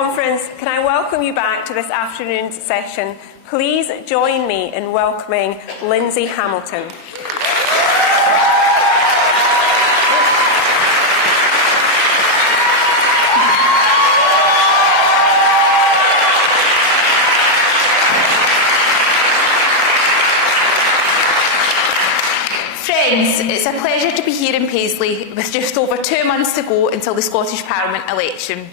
Conference, can I welcome you back to this afternoon's session? Please join me in welcoming Lindsay Hamilton. Friends, it's a pleasure to be here in Paisley with just over 2 months to go until the Scottish Parliament election.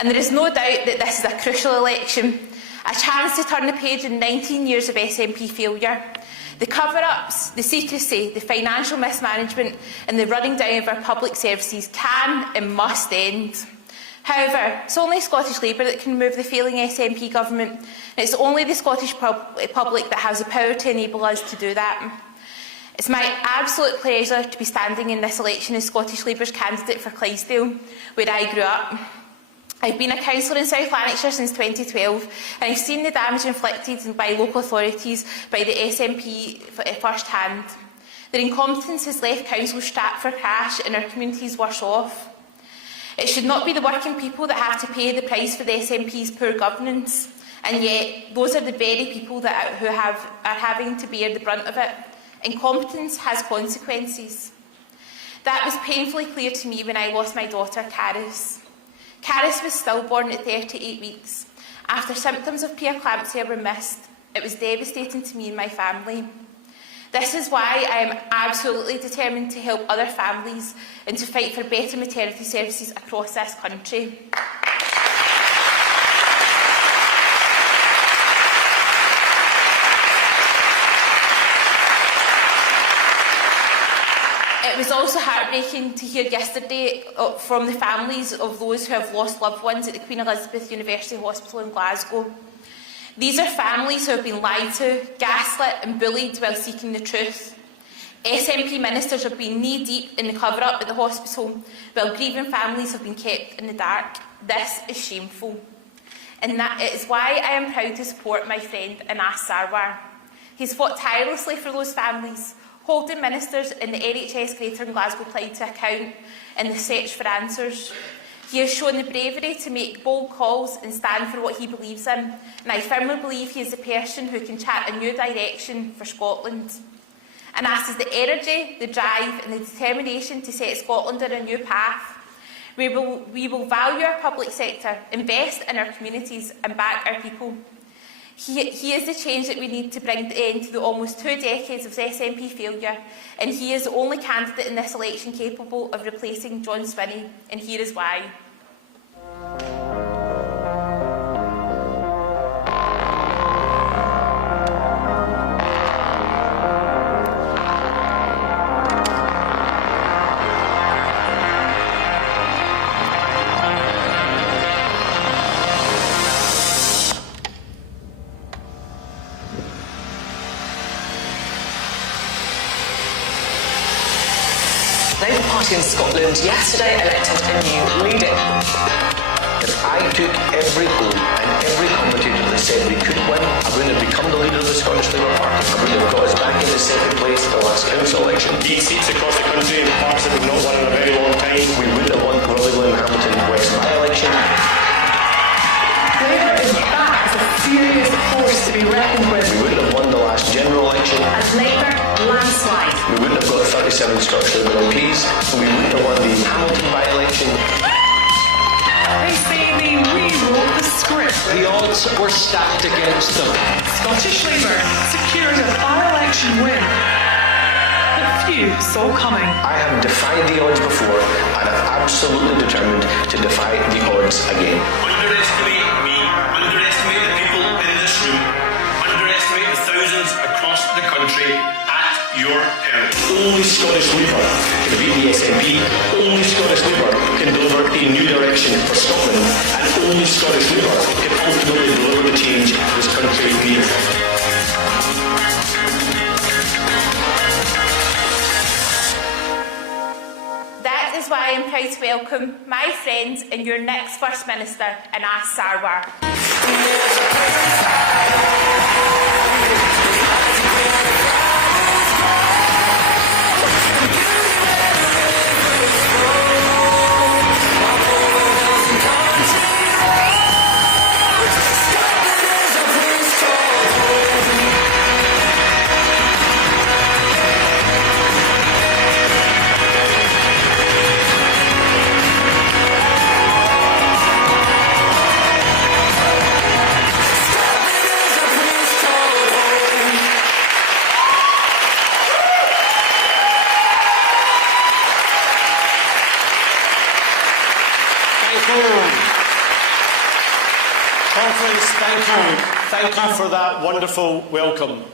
And there is no doubt that this is a crucial election, a chance to turn the page in 19 years of SNP failure. The cover-ups, the secrecy, the financial mismanagement and the running down of our public services can and must end. However, it's only Scottish Labour that can remove the failing SNP government, and it's only the Scottish public that has the power to enable us to do that. It's my absolute pleasure to be standing in this election as Scottish Labour's candidate for Clydesdale, where I grew up. I've been a councillor in South Lanarkshire since 2012, and I've seen the damage inflicted by local authorities by the SNP first hand. Their incompetence has left councils strapped for cash and our communities worse off. It should not be the working people that have to pay the price for the SNP's poor governance, and yet those are the very people that are having to bear the brunt of it. Incompetence has consequences. That was painfully clear to me when I lost my daughter, Caris. Caris was stillborn at 38 weeks. After symptoms of preeclampsia were missed, it was devastating to me and my family. This is why I am absolutely determined to help other families and to fight for better maternity services across this country. It was also heartbreaking to hear yesterday from the families of those who have lost loved ones at the Queen Elizabeth University Hospital in Glasgow. These are families who have been lied to, gaslit and bullied while seeking the truth. SNP ministers have been knee-deep in the cover-up at the hospital, while grieving families have been kept in the dark. This is shameful. And that is why I am proud to support my friend Anas Sarwar. He's fought tirelessly for those families, holding ministers in the NHS Greater and Glasgow Clyde to account in the search for answers. He has shown the bravery to make bold calls and stand for what he believes in, and I firmly believe he is the person who can chart a new direction for Scotland. Anas has the energy, the drive and the determination to set Scotland on a new path. We will value our public sector, invest in our communities and back our people. He is the change that we need to bring the end to the almost 2 decades of SNP failure, and he is the only candidate in this election capable of replacing John Swinney, and here is why. Labour Party in Scotland yesterday elected a new leader. If I took every poll and every commentator that said we could win, I wouldn't have become the leader of the Scottish Labour Party. I wouldn't have got us back into second place at the last council election. 8 seats across the country in parts that we've not won in a very long time. We wouldn't have won Rutherglen and Hamilton West by-election. Labour is back as a serious force to be reckoned with. We wouldn't have won the last general election. As Labour landslide. We wouldn't have got 37 Scottish Labour MPs. We wouldn't have won the Hamilton by-election. They say they rewrote the script. The odds were stacked against them. Scottish Labour secured a by-election win, but few saw coming. I have defied the odds before, and I'm absolutely determined to defy the odds again. Underestimate me, underestimate the people in this room, underestimate the thousands across the country at your peril. Only Scottish Labour can beat the SNP. Only Scottish Labour can deliver a new direction for Scotland, and only Scottish Labour can ultimately deliver the change this country needs. That is why I am proud to welcome my friend and your next First Minister, Anas Sarwar. Thank you. Conference, thank you. Thank you for that wonderful welcome.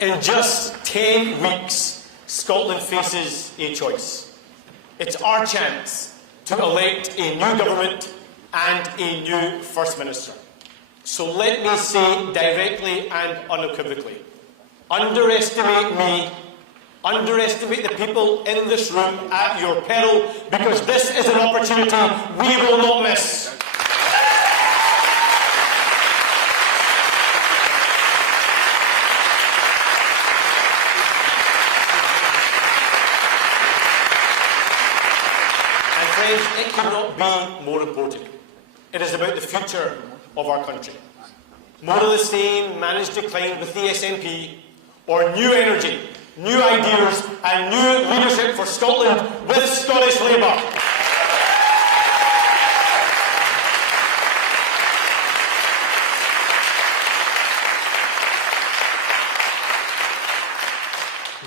In just 10 weeks, Scotland faces a choice. It's our chance to elect a new government and a new First Minister. So let me say directly and unequivocally, underestimate me, underestimate the people in this room at your peril, because this is an opportunity we will not miss. And friends, it could not be more important. It is about the future of our country. More of the same, managed decline with the SNP, or new energy, new ideas and new leadership for Scotland with Scottish Labour.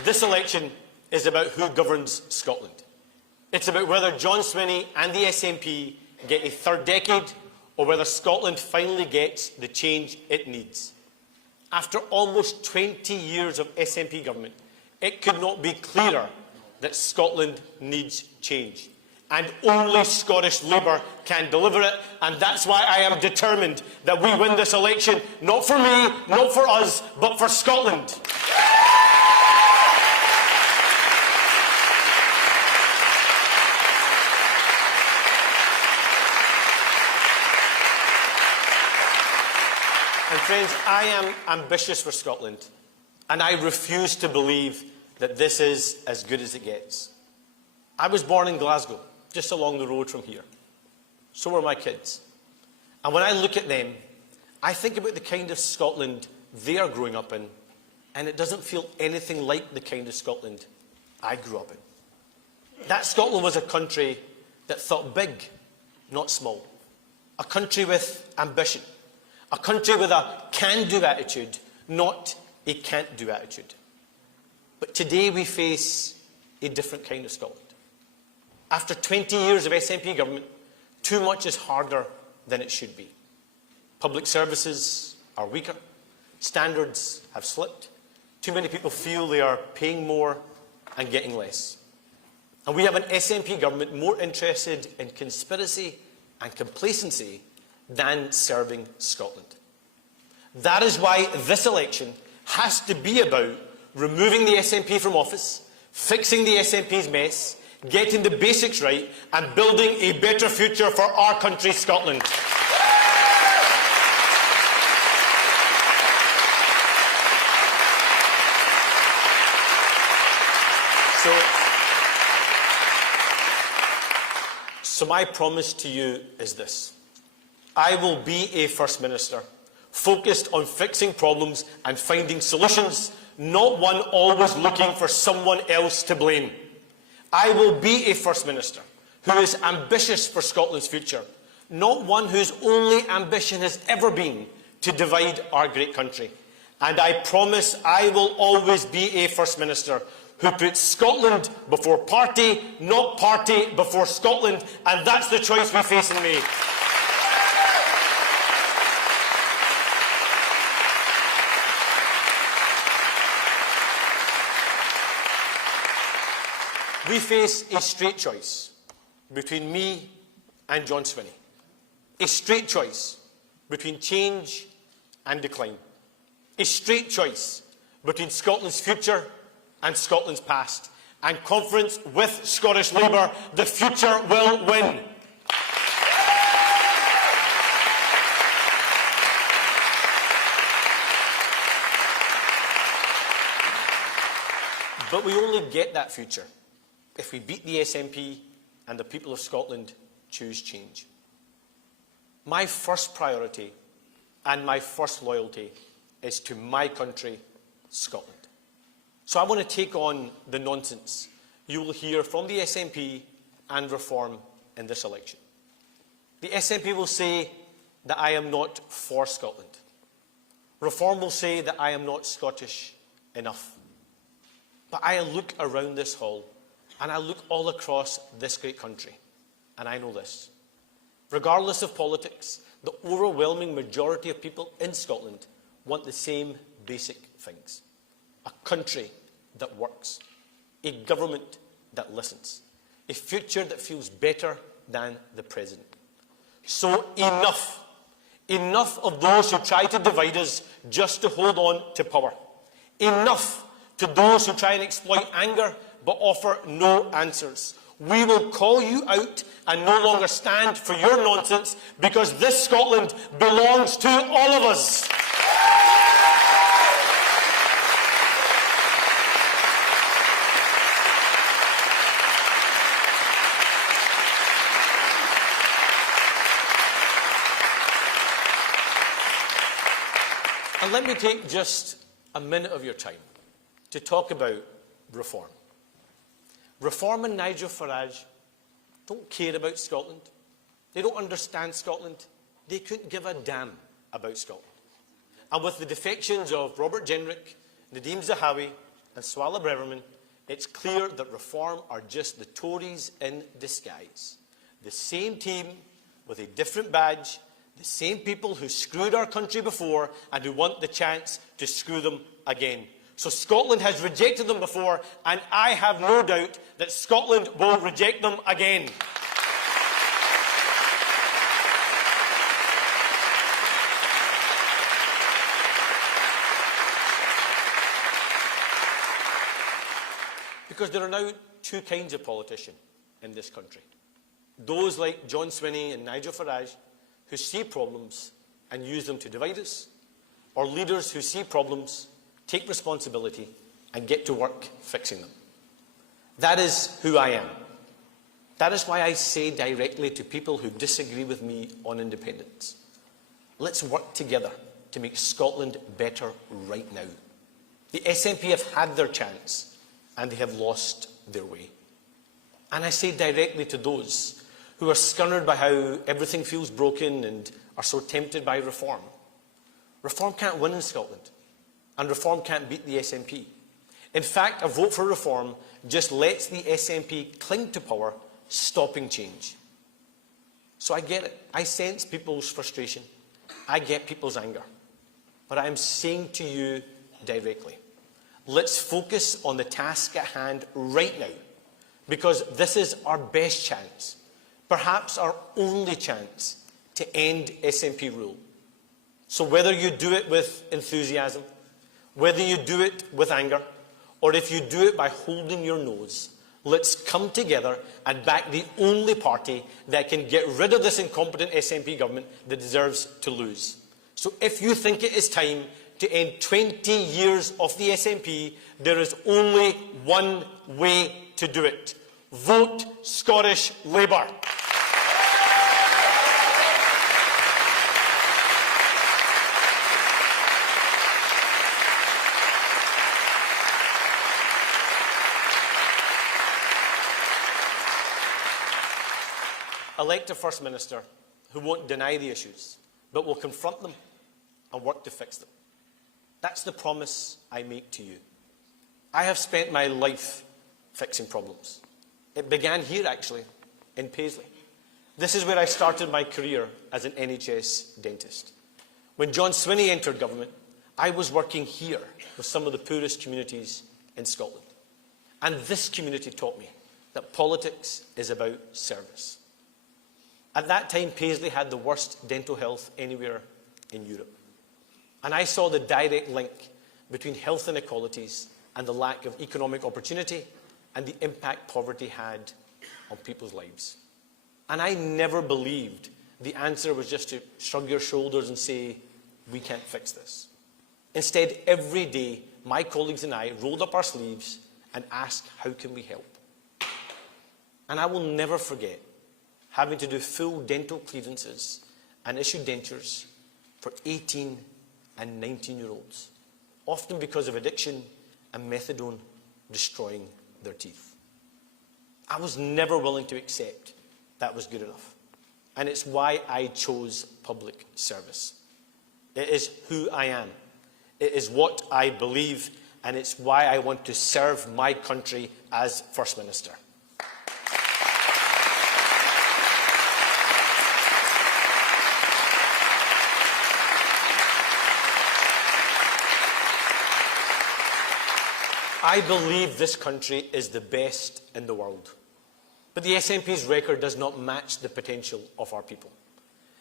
This election is about who governs Scotland. It's about whether John Swinney and the SNP get a third decade, or whether Scotland finally gets the change it needs. After almost 20 years of SNP government, it could not be clearer that Scotland needs change. And only Scottish Labour can deliver it, and that's why I am determined that we win this election, not for me, not for us, but for Scotland. And friends, I am ambitious for Scotland, and I refuse to believe that this is as good as it gets. I was born in Glasgow, just along the road from here. So were my kids. And when I look at them, I think about the kind of Scotland they are growing up in, and it doesn't feel anything like the kind of Scotland I grew up in. That Scotland was a country that thought big, not small. A country with ambition. A country with a can-do attitude, not a can't-do attitude. But today we face a different kind of Scotland. After 20 years of SNP government, too much is harder than it should be. Public services are weaker. Standards have slipped. Too many people feel they are paying more and getting less. And we have an SNP government more interested in conspiracy and complacency than serving Scotland. That is why this election has to be about removing the SNP from office, fixing the SNP's mess, getting the basics right, and building a better future for our country, Scotland. So my promise to you is this. I will be a First Minister, focused on fixing problems and finding solutions, not one always looking for someone else to blame. I will be a First Minister who is ambitious for Scotland's future, not one whose only ambition has ever been to divide our great country. And I promise I will always be a First Minister who puts Scotland before party, not party before Scotland, and that's the choice we face in May. We face a straight choice between me and John Swinney. A straight choice between change and decline. A straight choice between Scotland's future and Scotland's past. And conference with Scottish Labour, the future will win. But we only get that future if we beat the SNP and the people of Scotland choose change. My first priority and my first loyalty is to my country, Scotland. So I want to take on the nonsense you will hear from the SNP and Reform in this election. The SNP will say that I am not for Scotland. Reform will say that I am not Scottish enough. But I look around this hall and I look all across this great country, and I know this. Regardless of politics, the overwhelming majority of people in Scotland want the same basic things. A country that works, a government that listens, a future that feels better than the present. So enough. Enough of those who try to divide us just to hold on to power. Enough to those who try and exploit anger but offer no answers. We will call you out and no longer stand for your nonsense, because this Scotland belongs to all of us. And let me take just a minute of your time to talk about reform. Reform and Nigel Farage don't care about Scotland. They don't understand Scotland. They couldn't give a damn about Scotland. And with the defections of Robert Jenrick, Nadeem Zahawi and Swala Breverman, it's clear that Reform are just the Tories in disguise. The same team with a different badge, the same people who screwed our country before and who want the chance to screw them again. So Scotland has rejected them before, and I have no doubt that Scotland will reject them again. Because there are now two kinds of politician in this country. Those like John Swinney and Nigel Farage, who see problems and use them to divide us, or leaders who see problems, take responsibility and get to work fixing them. That is who I am. That is why I say directly to people who disagree with me on independence, let's work together to make Scotland better right now. The SNP have had their chance and they have lost their way. And I say directly to those who are scunnered by how everything feels broken and are so tempted by reform. Reform can't win in Scotland, and Reform can't beat the SNP. In fact, a vote for Reform just lets the SNP cling to power, stopping change. So I get it. I sense people's frustration. I get people's anger. But I am saying to you directly, let's focus on the task at hand right now, because this is our best chance, perhaps our only chance, to end SNP rule. So whether you do it with enthusiasm, whether you do it with anger, or if you do it by holding your nose, let's come together and back the only party that can get rid of this incompetent SNP government that deserves to lose. So if you think it is time to end 20 years of the SNP, there is only one way to do it. Vote Scottish Labour. Elect a First Minister who won't deny the issues, but will confront them and work to fix them. That's the promise I make to you. I have spent my life fixing problems. It began here, actually, in Paisley. This is where I started my career as an NHS dentist. When John Swinney entered government, I was working here with some of the poorest communities in Scotland. And this community taught me that politics is about service. At that time, Paisley had the worst dental health anywhere in Europe. And I saw the direct link between health inequalities and the lack of economic opportunity and the impact poverty had on people's lives. And I never believed the answer was just to shrug your shoulders and say, we can't fix this. Instead, every day, my colleagues and I rolled up our sleeves and asked, how can we help? And I will never forget having to do full dental clearances and issue dentures for 18 and 19-year-olds, often because of addiction and methadone destroying their teeth. I was never willing to accept that was good enough. And it's why I chose public service. It is who I am. It is what I believe, and it's why I want to serve my country as First Minister. I believe this country is the best in the world. But the SNP's record does not match the potential of our people.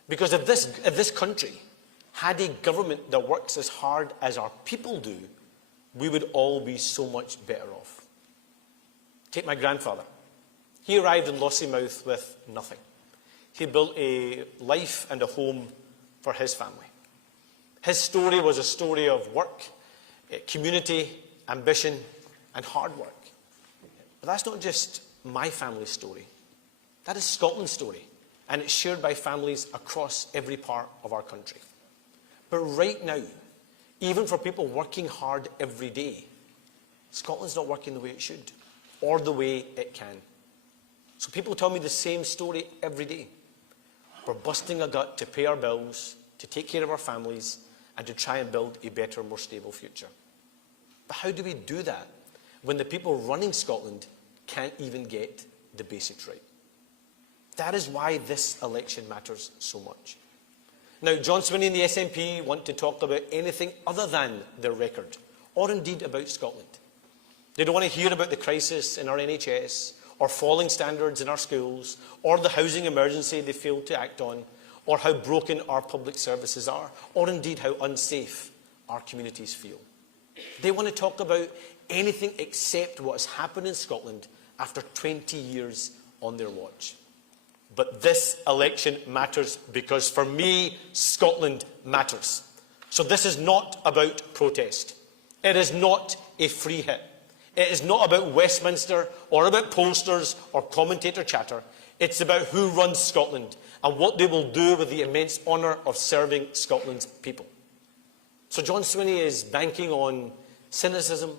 Because if this country had a government that works as hard as our people do, we would all be so much better off. Take my grandfather. He arrived in Lossiemouth with nothing. He built a life and a home for his family. His story was a story of work, community, ambition, and hard work. But that's not just my family's story. That is Scotland's story, and it's shared by families across every part of our country. But right now, even for people working hard every day, Scotland's not working the way it should, or the way it can. So people tell me the same story every day. We're busting a gut to pay our bills, to take care of our families, and to try and build a better, more stable future. But how do we do that when the people running Scotland can't even get the basics right? That is why this election matters so much. Now, John Swinney and the SNP want to talk about anything other than their record, or indeed about Scotland. They don't want to hear about the crisis in our NHS, or falling standards in our schools, or the housing emergency they failed to act on, or how broken our public services are, or indeed how unsafe our communities feel. They want to talk about anything except what has happened in Scotland after 20 years on their watch. But this election matters because, for me, Scotland matters. So this is not about protest. It is not a free hit. It is not about Westminster or about pollsters or commentator chatter. It's about who runs Scotland and what they will do with the immense honour of serving Scotland's people. So John Swinney is banking on cynicism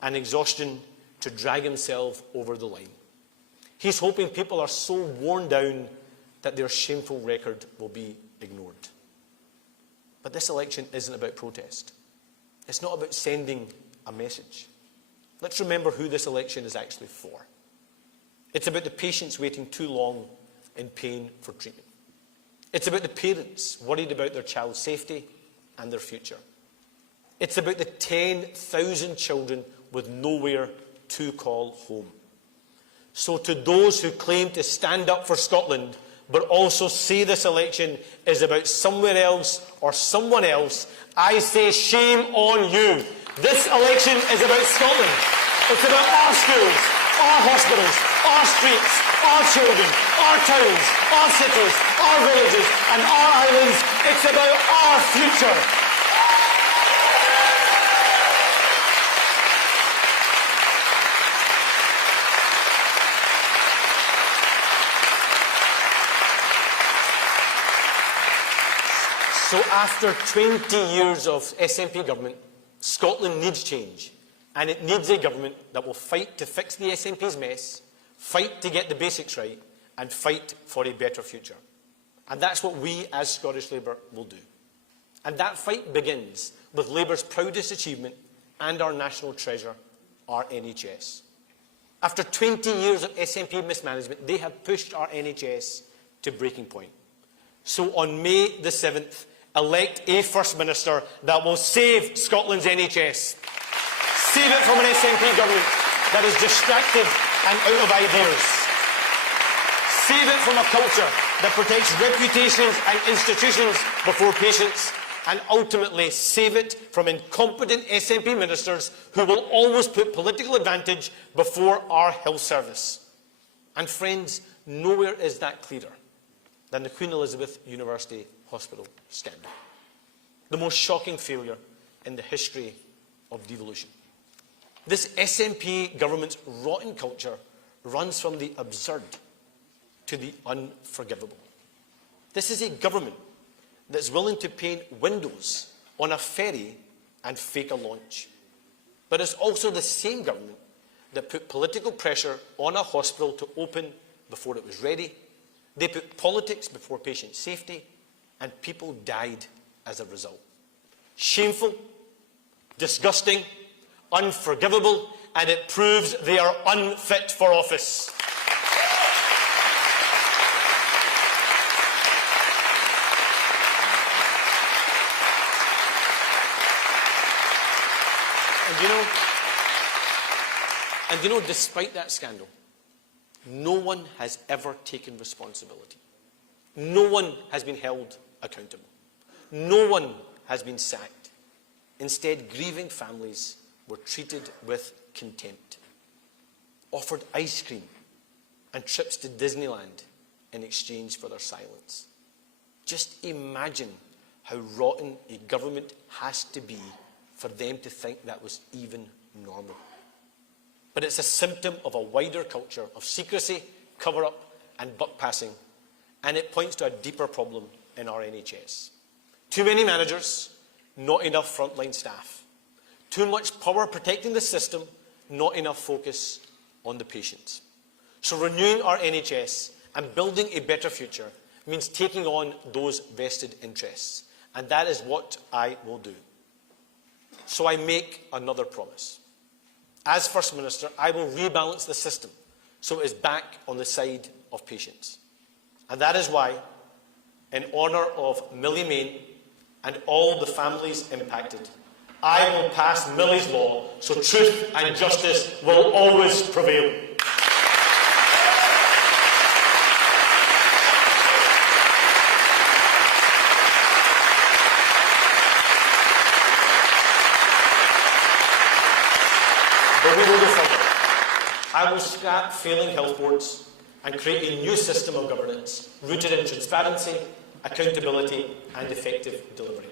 and exhaustion to drag himself over the line. He's hoping people are so worn down that their shameful record will be ignored. But this election isn't about protest. It's not about sending a message. Let's remember who this election is actually for. It's about the patients waiting too long in pain for treatment. It's about the parents worried about their child's safety and their future. It's about the 10,000 children with nowhere to call home. So to those who claim to stand up for Scotland, but also say this election is about somewhere else or someone else, I say shame on you. This election is about Scotland. It's about our schools, our hospitals, our streets, our children, our towns, our cities, our villages and our islands. It's about our future. So after 20 years of SNP government, Scotland needs change. And it needs a government that will fight to fix the SNP's mess, fight to get the basics right, and fight for a better future. And that's what we as Scottish Labour will do. And that fight begins with Labour's proudest achievement and our national treasure, our NHS. After 20 years of SNP mismanagement, they have pushed our NHS to breaking point. So on May the 7th, elect a First Minister that will save Scotland's NHS. Save it from an SNP government that is distracted and out of ideas. Save it from a culture that protects reputations and institutions before patients. And ultimately save it from incompetent SNP ministers who will always put political advantage before our health service. And friends, nowhere is that clearer than the Queen Elizabeth University Hospital scandal. The most shocking failure in the history of devolution. This SNP government's rotten culture runs from the absurd to the unforgivable. This is a government that's willing to paint windows on a ferry and fake a launch. But it's also the same government that put political pressure on a hospital to open before it was ready. They put politics before patient safety, and people died as a result. Shameful, disgusting, unforgivable, and it proves they are unfit for office. And you know, But you know, despite that scandal, no one has ever taken responsibility. No one has been held accountable. No one has been sacked. Instead, grieving families were treated with contempt, offered ice cream and trips to Disneyland in exchange for their silence. Just imagine how rotten a government has to be for them to think that was even normal. But it's a symptom of a wider culture of secrecy, cover-up and buck-passing, and it points to a deeper problem in our NHS. Too many managers, not enough frontline staff. Too much power protecting the system, not enough focus on the patients. So renewing our NHS and building a better future means taking on those vested interests. And that is what I will do. So I make another promise. As First Minister, I will rebalance the system so it is back on the side of patients. And that is why, in honour of Millie Main and all the families impacted, I will pass Millie's Law so truth and justice will always prevail. But we will go further. I will scrap failing health boards and create a new system of governance rooted in transparency, accountability and effective delivery.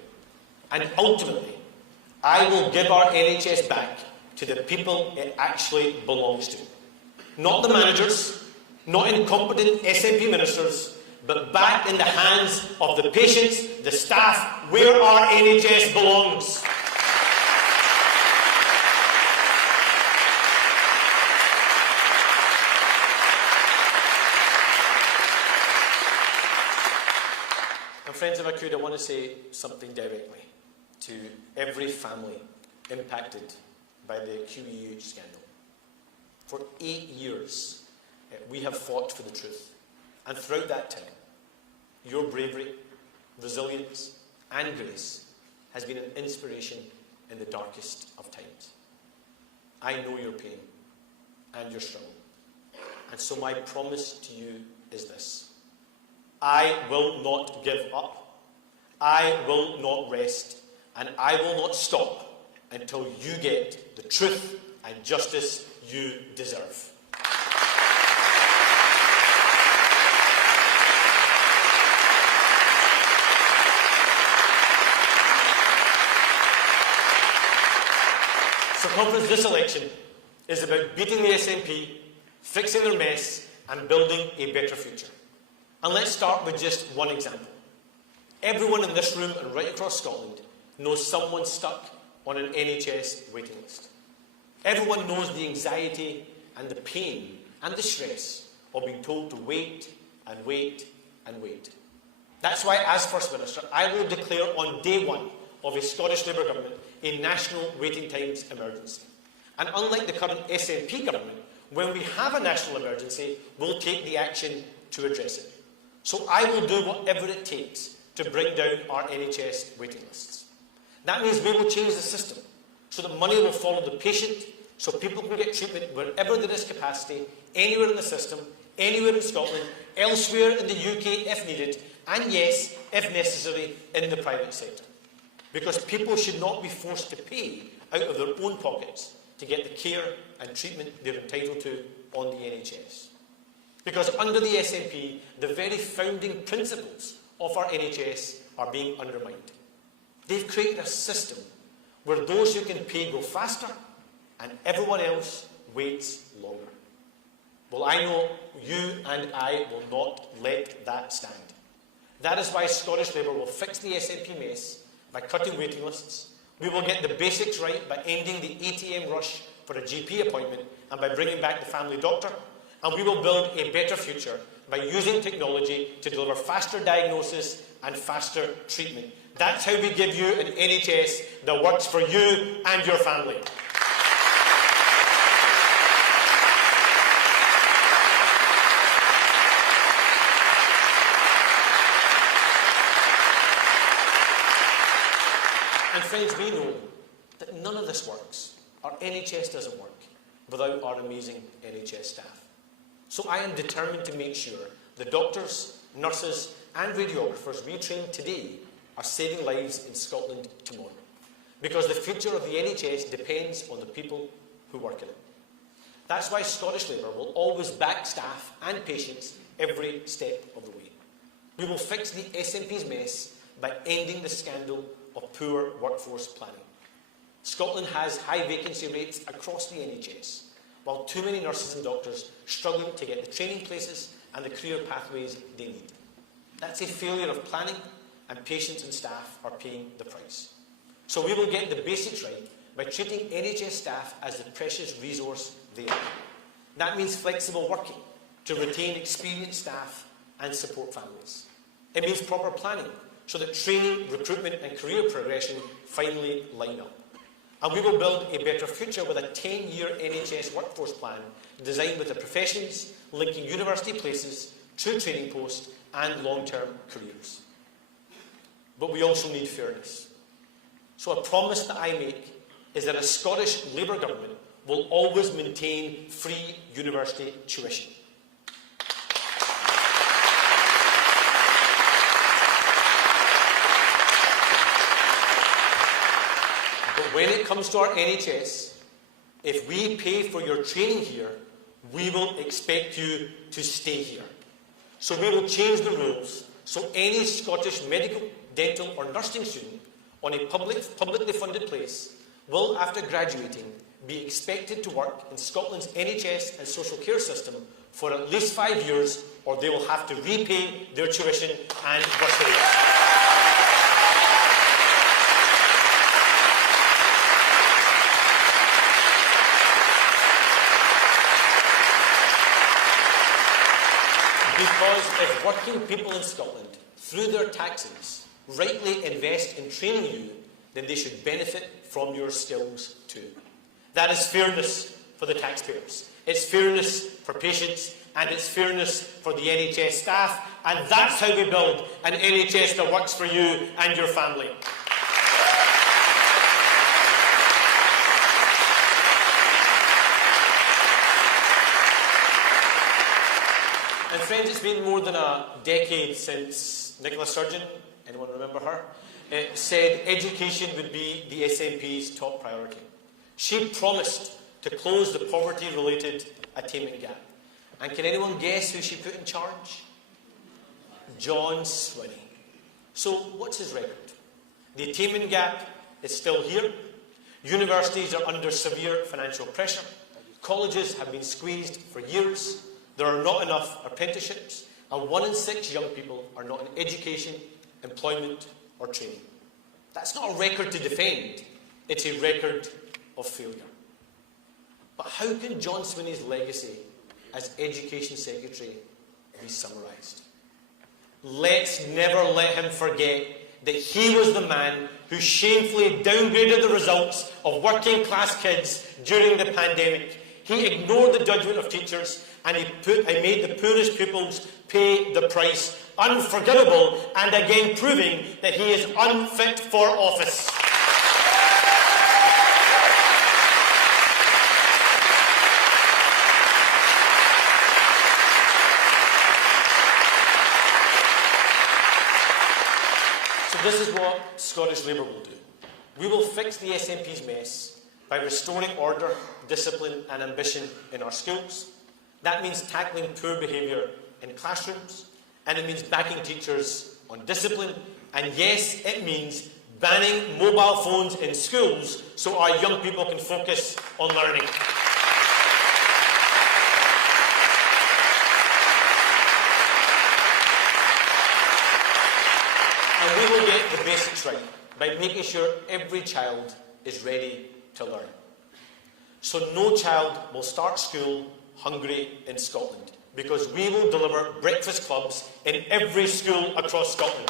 And ultimately, I will give our NHS back to the people it actually belongs to. Not the managers, not incompetent SNP ministers, but back in the hands of the patients, the staff, where our NHS belongs. And friends, if I could, I want to say something directly to every family impacted by the QEU scandal. For 8 years, we have fought for the truth. And throughout that time, your bravery, resilience, and grace has been an inspiration in the darkest of times. I know your pain and your struggle. And so my promise to you is this. I will not give up. I will not rest. And I will not stop until you get the truth and justice you deserve. So, Conference, this election is about beating the SNP, fixing their mess, and building a better future. And let's start with just one example. Everyone in this room and right across Scotland knows someone stuck on an NHS waiting list. Everyone knows the anxiety and the pain and the stress of being told to wait and wait and wait. That's why, as First Minister, I will declare on day one of a Scottish Labour government a national waiting times emergency. And unlike the current SNP government, when we have a national emergency, we'll take the action to address it. So I will do whatever it takes to bring down our NHS waiting lists. That means we will change the system so that money will follow the patient, so people can get treatment wherever there is capacity, anywhere in the system, anywhere in Scotland, elsewhere in the UK if needed, and yes, if necessary, in the private sector. Because people should not be forced to pay out of their own pockets to get the care and treatment they're entitled to on the NHS. Because under the SNP, the very founding principles of our NHS are being undermined. They've created a system where those who can pay go faster and everyone else waits longer. Well, I know you and I will not let that stand. That is why Scottish Labour will fix the SNP mess by cutting waiting lists. We will get the basics right by ending the 8 a.m. rush for a GP appointment and by bringing back the family doctor. And we will build a better future by using technology to deliver faster diagnosis and faster treatment. That's how we give you an NHS that works for you and your family. And friends, we know that none of this works. Our NHS doesn't work without our amazing NHS staff. So I am determined to make sure the doctors, nurses and radiographers we train today are saving lives in Scotland tomorrow. Because the future of the NHS depends on the people who work in it. That's why Scottish Labour will always back staff and patients every step of the way. We will fix the SNP's mess by ending the scandal of poor workforce planning. Scotland has high vacancy rates across the NHS, while too many nurses and doctors struggling to get the training places and the career pathways they need. That's a failure of planning, and patients and staff are paying the price. So we will get the basics right by treating NHS staff as the precious resource they are. That means flexible working to retain experienced staff and support families. It means proper planning so that training, recruitment and career progression finally line up. And we will build a better future with a 10-year NHS workforce plan designed with the professions, linking university places, true training posts and long-term careers. But we also need fairness. So a promise that I make is that a Scottish Labour government will always maintain free university tuition. But when it comes to our NHS, if we pay for your training here, we will expect you to stay here. So we will change the rules so any Scottish medical, dental or nursing student on a publicly funded place will, after graduating, be expected to work in Scotland's NHS and social care system for at least 5 years, or they will have to repay their tuition and bursaries. Because if working people in Scotland, through their taxes, rightly invest in training you, then they should benefit from your skills too. That is fairness for the taxpayers. It's fairness for patients, and it's fairness for the NHS staff, and that's how we build an NHS that works for you and your family. And friends, it's been more than a decade since Nicola Sturgeon, anyone remember her, said education would be the SNP's top priority. She promised to close the poverty-related attainment gap. And can anyone guess who she put in charge? John Swinney. So what's his record? The attainment gap is still here. Universities are under severe financial pressure. Colleges have been squeezed for years. There are not enough apprenticeships. And 1 in 6 young people are not in education, employment or training. That's not a record to defend. It's a record of failure. But how can John Swinney's legacy as Education Secretary be summarised? Let's never let him forget that he was the man who shamefully downgraded the results of working class kids during the pandemic. He ignored the judgment of teachers and he made the poorest pupils pay the price. Unforgivable, and again proving that he is unfit for office. So this is what Scottish Labour will do. We will fix the SNP's mess by restoring order, discipline and ambition in our schools. That means tackling poor behaviour in classrooms, and it means backing teachers on discipline, and yes, it means banning mobile phones in schools so our young people can focus on learning. And we will get the basics right by making sure every child is ready to learn. So no child will start school hungry in Scotland, because we will deliver breakfast clubs in every school across Scotland.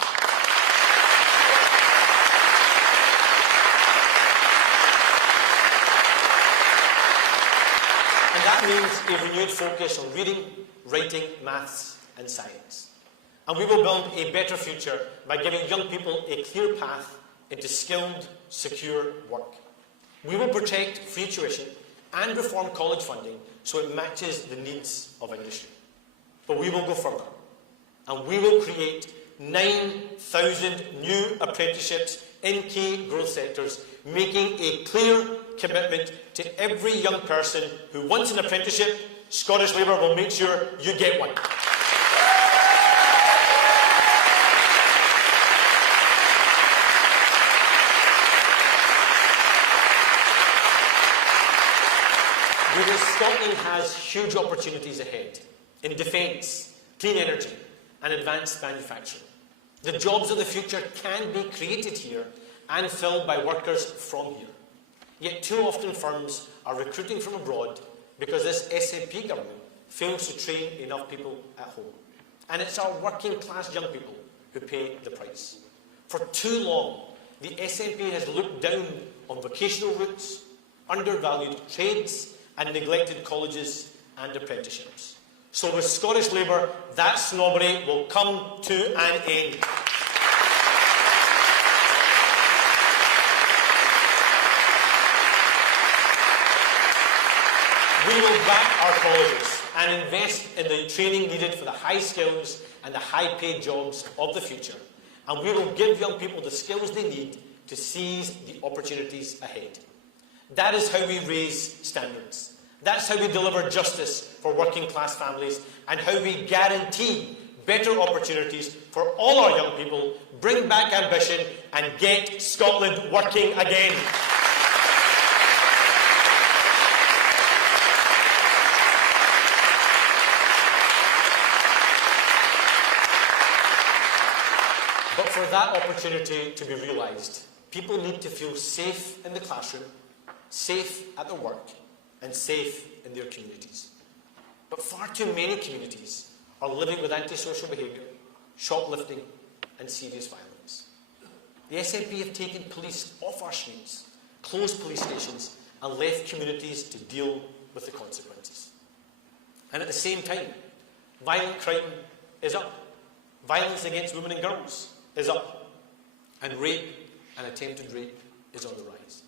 And that means a renewed focus on reading, writing, maths and science. And we will build a better future by giving young people a clear path into skilled, secure work. We will protect free tuition and reform college funding so it matches the needs of industry. But we will go further, and we will create 9,000 new apprenticeships in key growth sectors, making a clear commitment to every young person who wants an apprenticeship. Scottish Labour will make sure you get one. Whereas Scotland has huge opportunities ahead in defence, clean energy and advanced manufacturing. The jobs of the future can be created here and filled by workers from here. Yet too often firms are recruiting from abroad because this SNP government fails to train enough people at home. And it's our working class young people who pay the price. For too long, the SNP has looked down on vocational routes, undervalued trades and neglected colleges and apprenticeships. So with Scottish Labour, that snobbery will come to an end. We will back our colleges and invest in the training needed for the high skills and the high paid jobs of the future. And we will give young people the skills they need to seize the opportunities ahead. That is how we raise standards. That's how we deliver justice for working class families and how we guarantee better opportunities for all our young people, bring back ambition and get Scotland working again. But for that opportunity to be realised, people need to feel safe in the classroom, safe at their work, and safe in their communities. But far too many communities are living with antisocial behaviour, shoplifting, and serious violence. The SNP have taken police off our streets, closed police stations, and left communities to deal with the consequences. And at the same time, violent crime is up. Violence against women and girls is up. And rape and attempted rape is on the rise.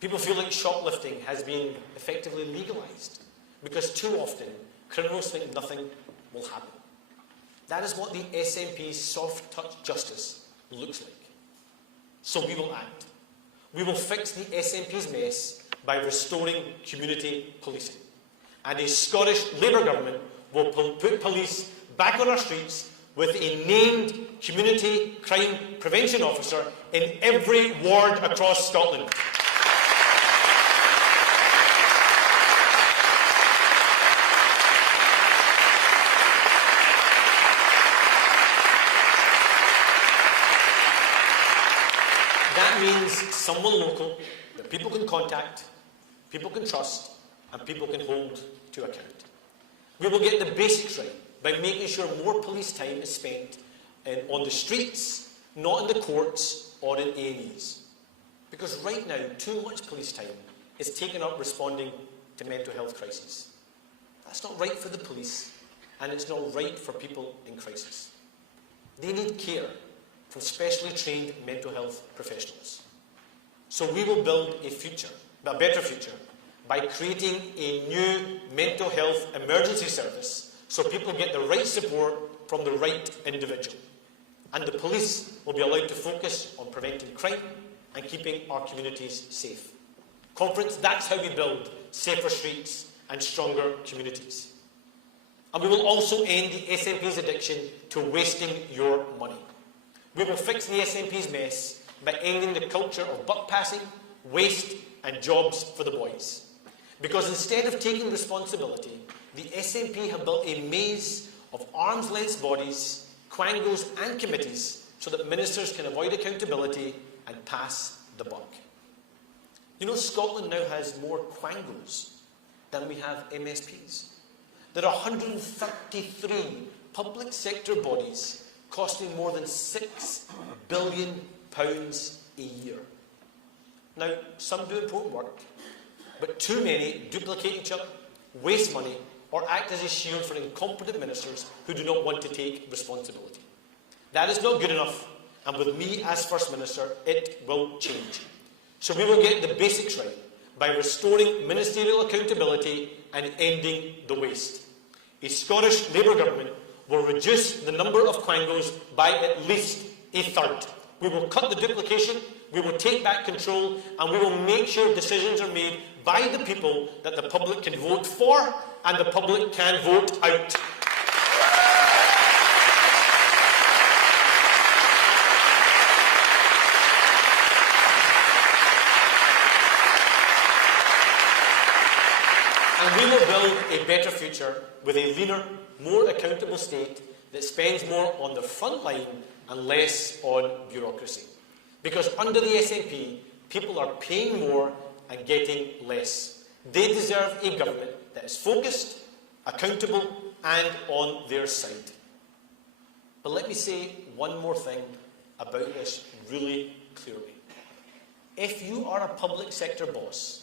People feel like shoplifting has been effectively legalised because too often criminals think nothing will happen. That is what the SNP's soft-touch justice looks like. So we will act. We will fix the SNP's mess by restoring community policing. And a Scottish Labour government will put police back on our streets with a named community crime prevention officer in every ward across Scotland. That means someone local that people can contact, people can trust, and people can hold to account. We will get the basics right by making sure more police time is spent on the streets, not in the courts or in A&Es. Because right now, too much police time is taken up responding to mental health crises. That's not right for the police, and it's not right for people in crisis. They need care from specially trained mental health professionals. So we will build a better future, by creating a new mental health emergency service so people get the right support from the right individual. And the police will be allowed to focus on preventing crime and keeping our communities safe. Conference, that's how we build safer streets and stronger communities. And we will also end the SNP's addiction to wasting your money. We will fix the SNP's mess by ending the culture of buck passing, waste and jobs for the boys. Because instead of taking responsibility, the SNP have built a maze of arm's-length bodies, quangos and committees so that ministers can avoid accountability and pass the buck. You know, Scotland now has more quangos than we have MSPs. There are 133 public sector bodies costing more than £6 billion a year. Now, some do important work, but too many duplicate each other, waste money, or act as a shield for incompetent ministers who do not want to take responsibility. That is not good enough, and with me as First Minister, it will change. So we will get the basics right by restoring ministerial accountability and ending the waste. A Scottish Labour government will reduce the number of quangos by at least a third. We will cut the duplication, we will take back control, and we will make sure decisions are made by the people that the public can vote for and the public can vote out. And we will build a better future with a leaner, more accountable state that spends more on the front line and less on bureaucracy. Because under the SNP, people are paying more and getting less. They deserve a government that is focused, accountable, and on their side. But let me say one more thing about this really clearly. If you are a public sector boss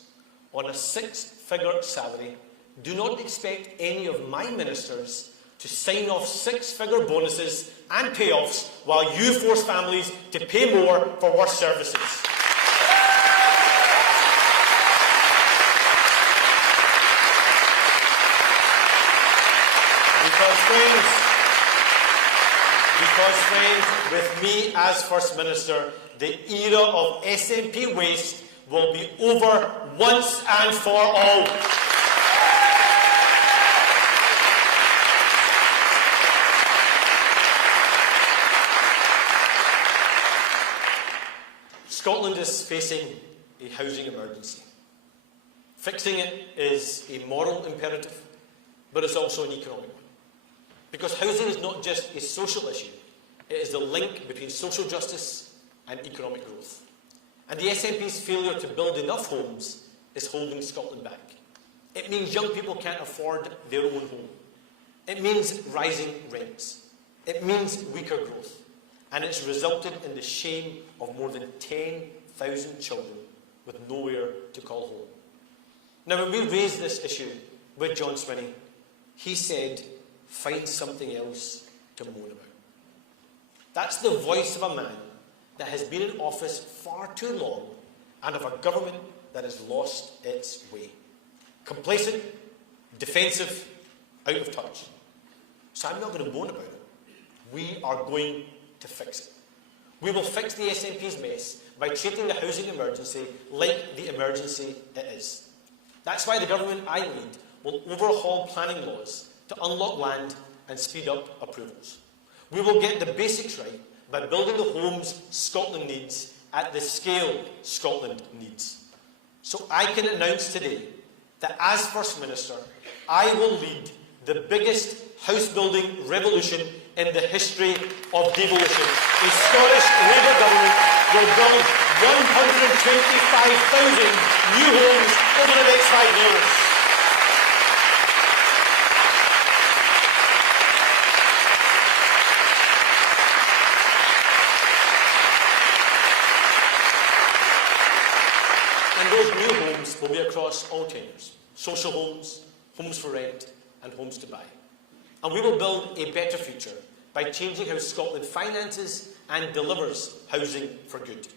on a six-figure salary, do not expect any of my ministers to sign off six-figure bonuses and payoffs while you force families to pay more for worse services. Because friends, with me as First Minister, the era of SNP waste will be over once and for all. Scotland is facing a housing emergency. Fixing it is a moral imperative, but it's also an economic one. Because housing is not just a social issue, it is the link between social justice and economic growth. And the SNP's failure to build enough homes is holding Scotland back. It means young people can't afford their own home. It means rising rents. It means weaker growth. And it's resulted in the shame of more than 10,000 children with nowhere to call home. Now, when we raised this issue with John Swinney, he said, find something else to moan about. That's the voice of a man that has been in office far too long and of a government that has lost its way. Complacent, defensive, out of touch. So I'm not going to moan about it. We are going to fix it. We will fix the SNP's mess by treating the housing emergency like the emergency it is. That's why the government I lead will overhaul planning laws to unlock land and speed up approvals. We will get the basics right by building the homes Scotland needs at the scale Scotland needs. So I can announce today that as First Minister, I will lead the biggest house building revolution in the history of devolution. A Scottish Labour government will build 125,000 new homes over the next 5 years. And those new homes will be across all tenures. Social homes, homes for rent, and homes to buy. And we will build a better future by changing how Scotland finances and delivers housing for good.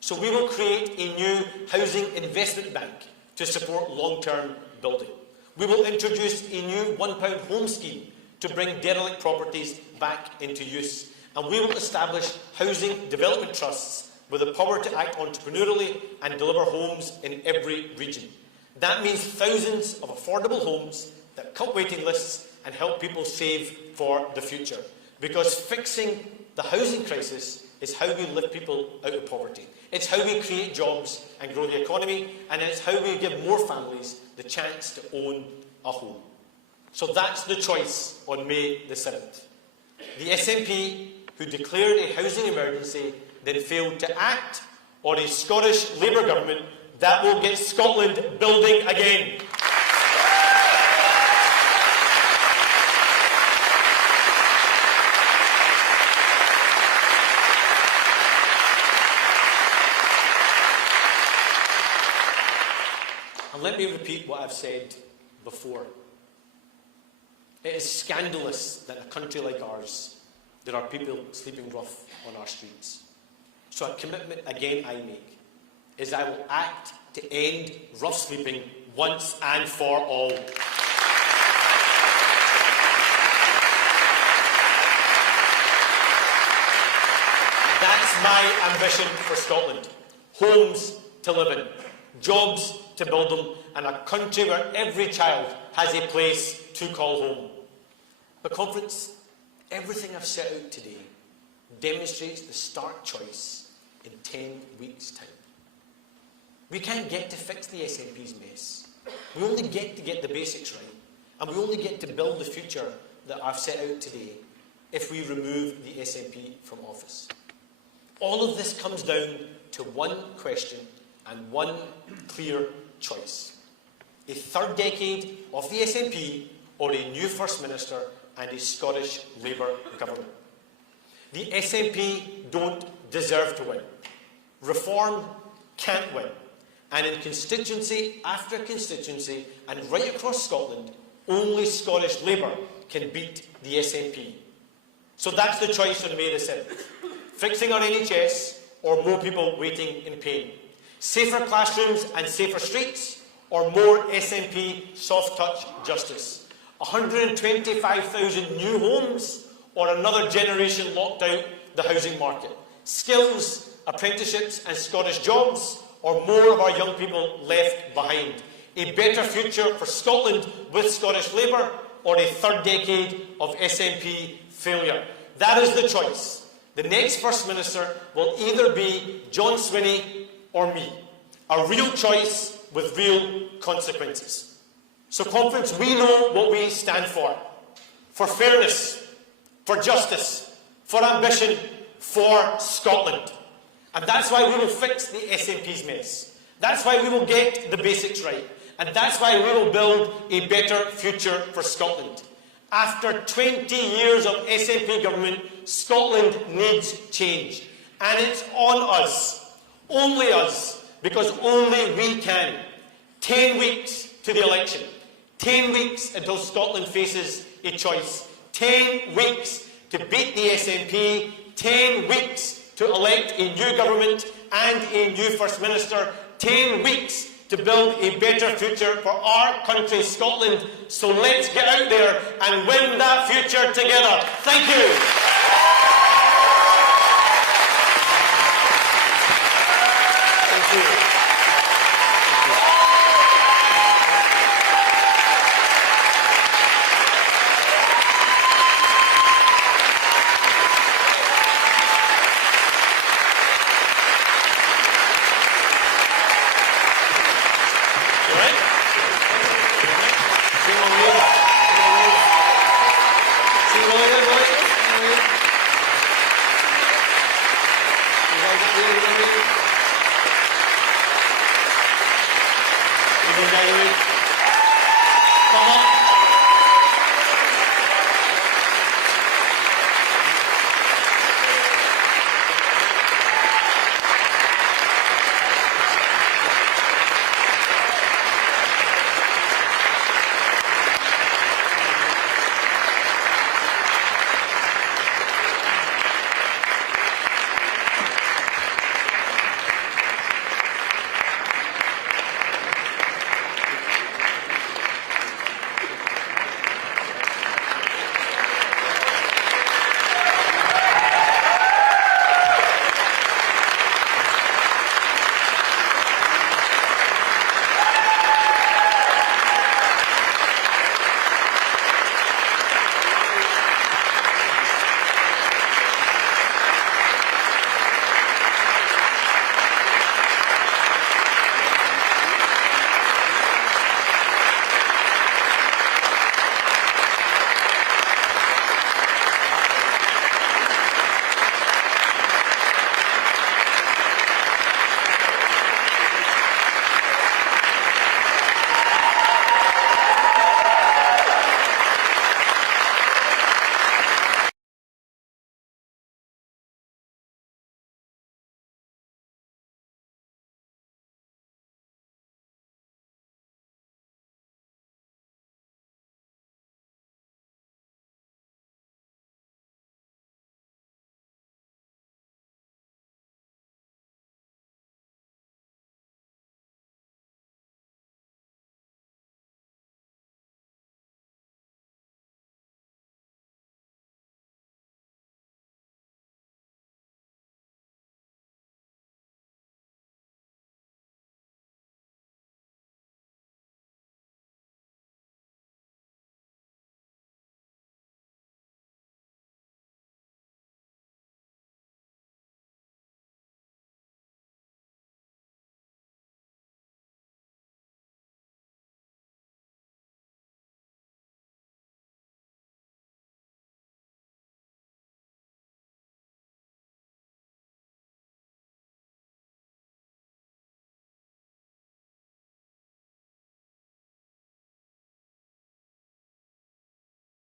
So we will create a new housing investment bank to support long-term building. We will introduce a new £1 home scheme to bring derelict properties back into use. And we will establish housing development trusts with the power to act entrepreneurially and deliver homes in every region. That means thousands of affordable homes that cut waiting lists and help people save for the future. Because fixing the housing crisis is how we lift people out of poverty. It's how we create jobs and grow the economy, and it's how we give more families the chance to own a home. So that's the choice on May the 7th. The SNP, who declared a housing emergency, then failed to act, or a Scottish Labour government that will get Scotland building again. And let me repeat what I've said before. It is scandalous that in a country like ours, there are people sleeping rough on our streets. So a commitment again I make is I will act to end rough sleeping once and for all. That's my ambition for Scotland. Homes to live in, jobs to build them, and a country where every child has a place to call home. But conference, everything I've set out today demonstrates the stark choice in 10 weeks' time. We can't get to fix the SNP's mess. We only get to get the basics right, and we only get to build the future that I've set out today if we remove the SNP from office. All of this comes down to one question and one clear choice. A third decade of the SNP or a new First Minister and a Scottish Labour government. The SNP don't deserve to win. Reform can't win. And in constituency after constituency and right across Scotland, only Scottish Labour can beat the SNP. So that's the choice on May the 7th. Fixing our NHS or more people waiting in pain. Safer classrooms and safer streets or more SNP soft-touch justice. 125,000 new homes or another generation locked out the housing market. Skills, apprenticeships and Scottish jobs or more of our young people left behind. A better future for Scotland with Scottish Labour or a third decade of SNP failure. That is the choice. The next First Minister will either be John Swinney or me. A real choice with real consequences. So, conference, we know what we stand for. For fairness, for justice, for ambition, for Scotland. And that's why we will fix the SNP's mess. That's why we will get the basics right. And that's why we will build a better future for Scotland. After 20 years of SNP government, Scotland needs change. And it's on us, only us, because only we can. 10 weeks to the election. 10 weeks until Scotland faces a choice. 10 weeks to beat the SNP. 10 weeks to elect a new government and a new First Minister. 10 weeks to build a better future for our country, Scotland. So let's get out there and win that future together. Thank you.